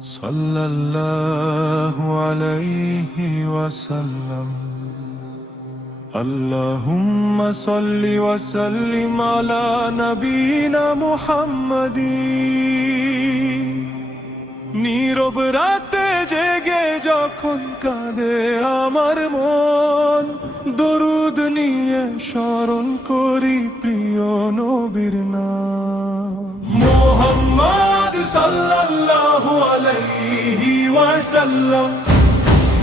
সাল্লাল্লাহু আলাইহি ওয়াসাল্লাম। আল্লাহুম্মা সাল্লি ওয়া সাল্লিম আলা নবিনা মুহাম্মাদিন। নীরব রাতে জেগে যখন কাঁদে আমার মন, দরুদ নিয়ে স্মরণ করি প্রিয় নবীর নাম। মুহাম্মদ সাল্লাল্লাহু আলাইহি ওয়াসাল্লাম,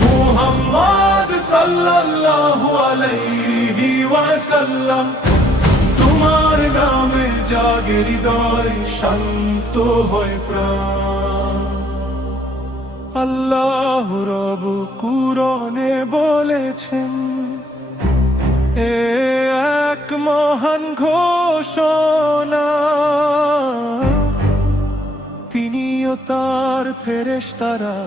মুহাম্মদ সাল্লাল্লাহু আলাইহি ওয়াসাল্লাম। তোমার নামে জাগে হৃদয়, শান্ত হয় প্রাণ। আল্লাহ রব কুরআনে বলেছেন, এ এক মহান ঘোষণা, তিনিও তার ফেরেশতারা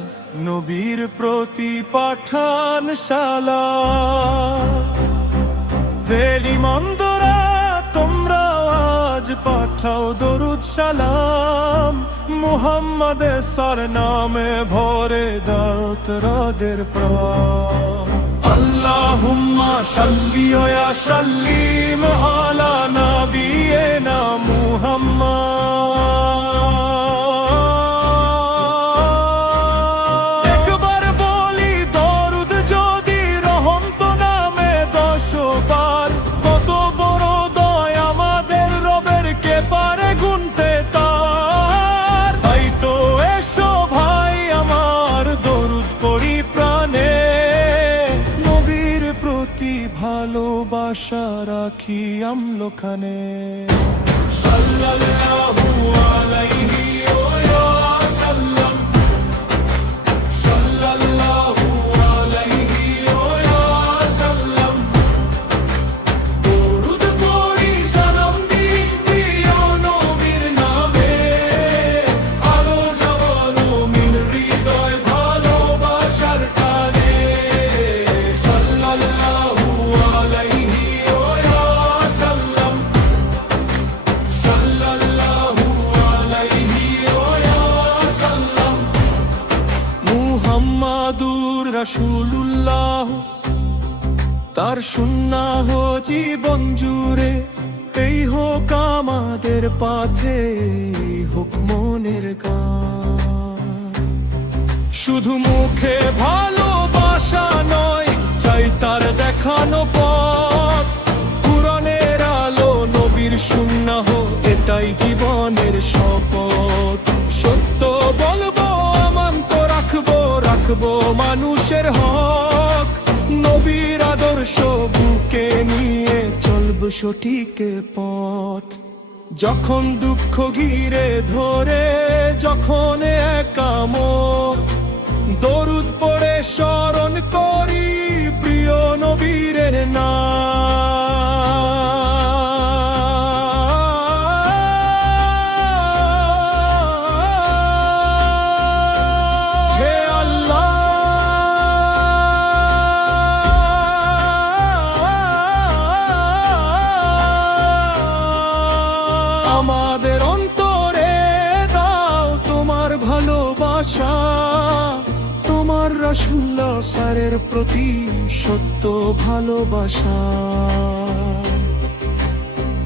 নবীর প্রতি পাঠান সালাত। ভেলিমন্দরা তোমরা আজ পাঠাও দরুদ সালাম, মুহাম্মাদের সার নামে ভরে দাও তাদের প্রাণ। আল্লাহুম্মা সাল্লি ওয়া সাল্লিম আলা নবিয়িনা মুহাম্মদ। একবার বলি দরুদ যদি রহমত নামে 10 বার, কত বড় দয়া আমাদের রবের, কে পারে গুনতে তার। তাই তো এসো ভাই আমার দরুদ পড়ি প্রাণে, নবীর প্রতি ভালোবাসা রাখি আমলখানে। সাল্লাল্লাহু আলাইহি ওয়াসাল্লাম, সাল্লাল্লাহু আলাইহি ওয়াসাল্লাম। দরুদ পড়ি সালাম দিই প্রিয় নবীর নামে, আলো জ্বালানো মিল হৃদয় ভালোবাসার টানে। সাল্লাল্লাহু আলাইহি ওয়াসাল্লাম, সাল্লাল্লাহু আলাইহি ওয়াসাল্লাম। মুহাম্মাদুর রাসূলুল্লাহ, তার সুন্নাহ জীবন জুড়ে, এই হোক আমাদের পথে, এই হোক মনের গান। শুধু মুখে ভালোবাসা নয়, চাই তার দেখানো পথ। কুরআনের আলো নবীর সুন্নাহ, এটাই জীবনের শপথ। সত্য বলবো আমানত রাখবো, রাখবো মানুষের হক। নবীর আদর্শ বুকে নিয়ে চলবো সঠিক পথ। যখন দুঃখ ঘিরে ধরে, যখন একা মন, দরুদ পড়ে স্মরণ করি প্রিয় নবীর নাম। হে আল্লাহ, আমাদের অন্তরে দাও তোমার ভালোবাসা, তোমার রাসূলুল্লাহ সারের প্রতি সত্য ভালোবাসা।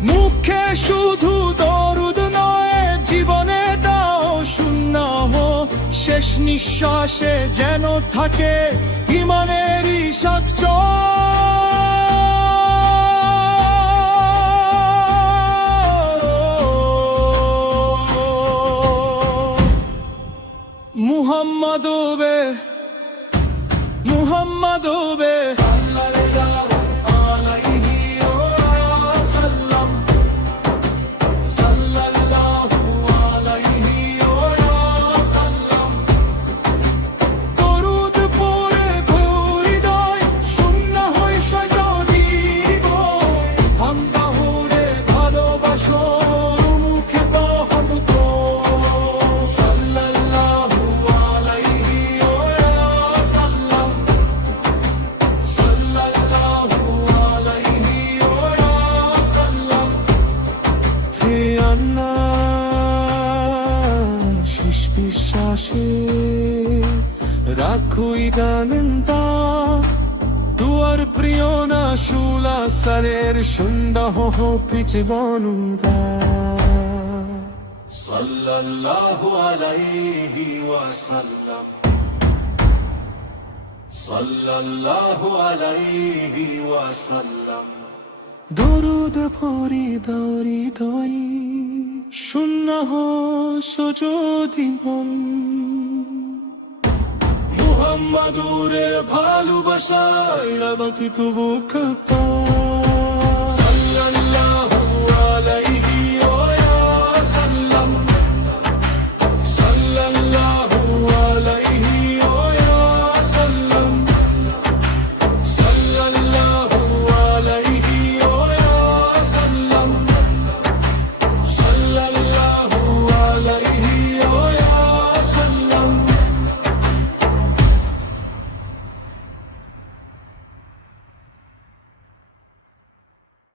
মুখে শুধু দরুদ নয়, জীবনে দাও সুন্নাহ। শেষ নিঃশ্বাসে যেন থাকে ঈমানেরই সাক্ষ্য। মুহাম্মদ বে, মুহাম্মদ বে, সাল্লাল্লাহু আলাইহি ওয়াসাল্লাম, সাল্লাল্লাহু আলাইহি ওয়াসাল্লাম। দরুদ পড়ে হৃদয় শূন্য হয় সজীব, ভাঙা হলে ভালোবাসো মুখে কহন তো। সাল্লাল্লাহু আলাইহি ওয়াসাল্লাম, আসে রাখুই গানন্তা দুয়ার প্রিয় না শুলা সারের সুন্দর হো পিছ বনুদা সাল্লাল্লাহু আলাইহি ওয়াসাল্লাম সাল্লাল্লাহু আলাইহি ওয়াসাল্লাম দরুদ ভরি দরি দই শূন্য হো সজদি মন মুহাম্মাদুরে ভালোবাসায় রাবতি তবু কাপা